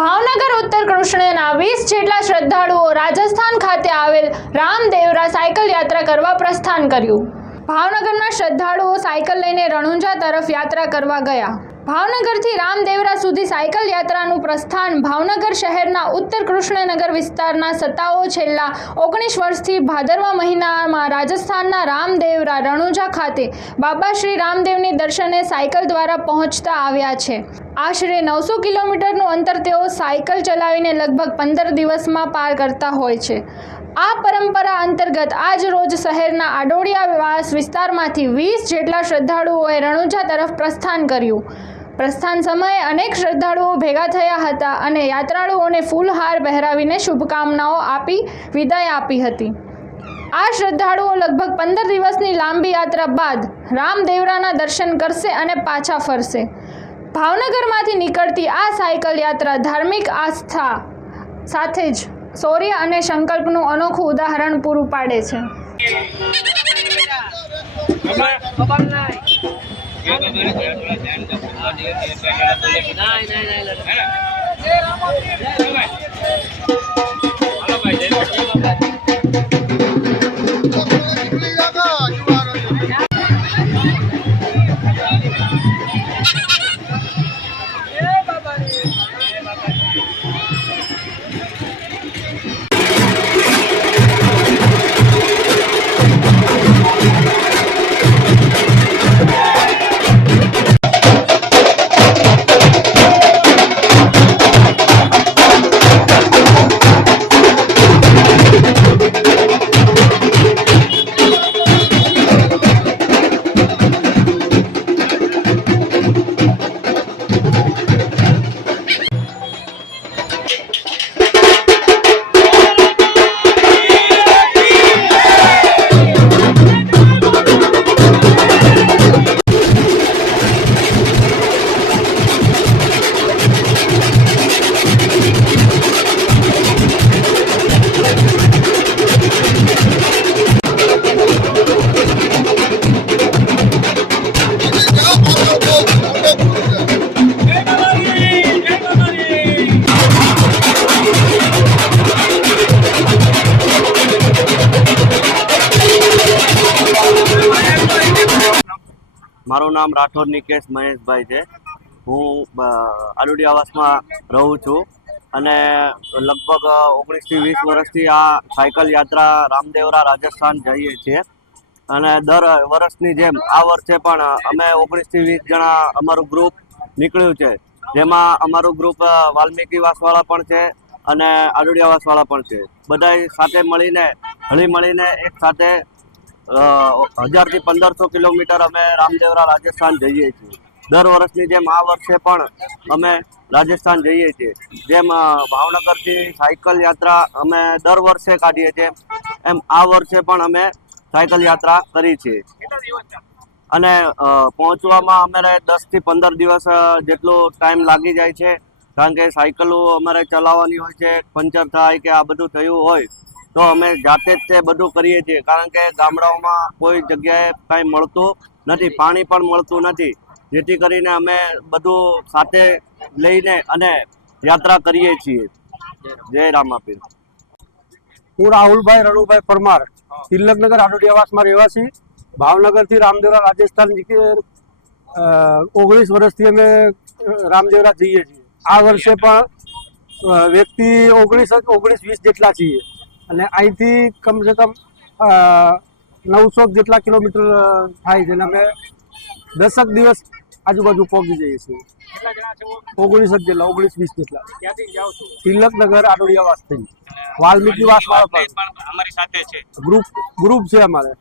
ભાવનગર ઉત્તર કૃષ્ણના વીસ જેટલા શ્રદ્ધાળુઓ રાજસ્થાન ખાતે આવેલ રામદેવરા સાયકલ યાત્રા કરવા પ્રસ્થાન કર્યું. ભાવનગરના શ્રદ્ધાળુઓ સાયકલ લઈને રણુંજા તરફ યાત્રા કરવા ગયા. ભાવનગરથી રામદેવરા સુધી સાયકલ યાત્રાનું પ્રસ્થાન ભાવનગર શહેરના ઉત્તર કૃષ્ણનગર વિસ્તારના સત્તાઓ છેલ્લા ઓગણીસ વર્ષથી ભાદરવા મહિનામાં રાજસ્થાનના રામદેવરા રણુજા ખાતે બાબા શ્રી રામદેવની દર્શને સાયકલ દ્વારા પહોંચતા આવ્યા છે. આશરે નવસો કિલોમીટરનું અંતર તેઓ સાયકલ ચલાવીને લગભગ પંદર દિવસમાં પાર કરતા હોય છે. આ પરંપરા અંતર્ગત આજ રોજ શહેરના આડોડિયા વાસ વિસ્તારમાંથી વીસ જેટલા શ્રદ્ધાળુઓએ રણુજા તરફ પ્રસ્થાન કર્યું. પ્રસ્થાન સમયે અનેક શ્રદ્ધાળુઓ ભેગા થયા હતા અને યાત્રાળુઓને ફૂલહાર પહેરાવીને શુભકામનાઓ આપી, વિદાય આપી હતી. આ શ્રદ્ધાળુઓ લગભગ પંદર દિવસની લાંબી યાત્રા બાદ રામદેવરાના દર્શન કરશે અને પાછા ફરશે. ભાવનગરમાંથી નીકળતી આ સાયકલ યાત્રા ધાર્મિક આસ્થા સાથે જ શૌર્ય અને સંકલ્પનું અનોખું ઉદાહરણ પૂરું પાડે છે. નીકળી મારું નામ રાઠોડ નિકેશ મહેશભાઈ છે. હું આલુડી આવાસમાં રહું છું અને લગભગ ઓગણીસથી વીસ વર્ષથી આ સાયકલ યાત્રા રામદેવરા રાજસ્થાન જઈએ છીએ. અને દર વર્ષની જેમ આ વર્ષે પણ અમે ઓગણીસથી વીસ જણા અમારું ગ્રુપ નીકળ્યું છે. જેમાં અમારું ગ્રુપ વાલ્મીકી વાસવાળા પણ છે અને આલુડિયા વાસવાળા પણ છે. બધાય સાથે મળીને, હળી મળીને એક સાથે હજારથી પંદરસો કિલોમીટર અમે રામદેવરા રાજસ્થાન જઈએ છીએ. દર વર્ષની જેમ આ વર્ષે પણ અમે રાજસ્થાન જઈએ છીએ. જેમ ભાવનગરથી સાયકલ યાત્રા અમે દર વર્ષે કાઢીએ છીએ. એમ આ વર્ષે પણ અમે સાયકલ યાત્રા કરી છે અને પહોંચવામાં અમારે દસથી પંદર દિવસ જેટલો ટાઈમ લાગી જાય છે. કારણ કે સાયકલો અમારે ચલાવવાની હોય છે, પંચર થાય કે આ બધું થયું હોય તો અમે જાતે જ તે બધું કરીએ છીએ. કારણ કે ગામડાઓમાં કોઈ જગ્યાએ કાંઈ મળતું નથી, પાણી પણ મળતું નથી. જેથી કરીને અમે બધું સાથે લઈને અને યાત્રા કરીએ છીએ. જય રામાપીર. હું રાહુલભાઈ રણુભાઈ પરમાર તિલકનગર આડોડિયાવાસમાં રહેવાસી. ભાવનગરથી રામદેવરા રાજસ્થાન ઓગણીસ વર્ષથી અમે રામદેવરા જઈએ છીએ. આ વર્ષે પણ વ્યક્તિ ઓગણીસ ઓગણીસ વીસ જેટલા છીએ. અને અહીંથી કમસે કમ નવસો જેટલા કિલોમીટર થાય છે અને અમે દસક દિવસ આજુબાજુ પહોંચી જઈએ છીએ. ઓગણીસ જ જેટલા ઓગણીસ વીસ જેટલા. તિલકનગર આડોડિયાવાસથી. વાલ્મીકી વાસ પણ અમારી સાથે છે. ગ્રુપ ગ્રુપ છે અમારે.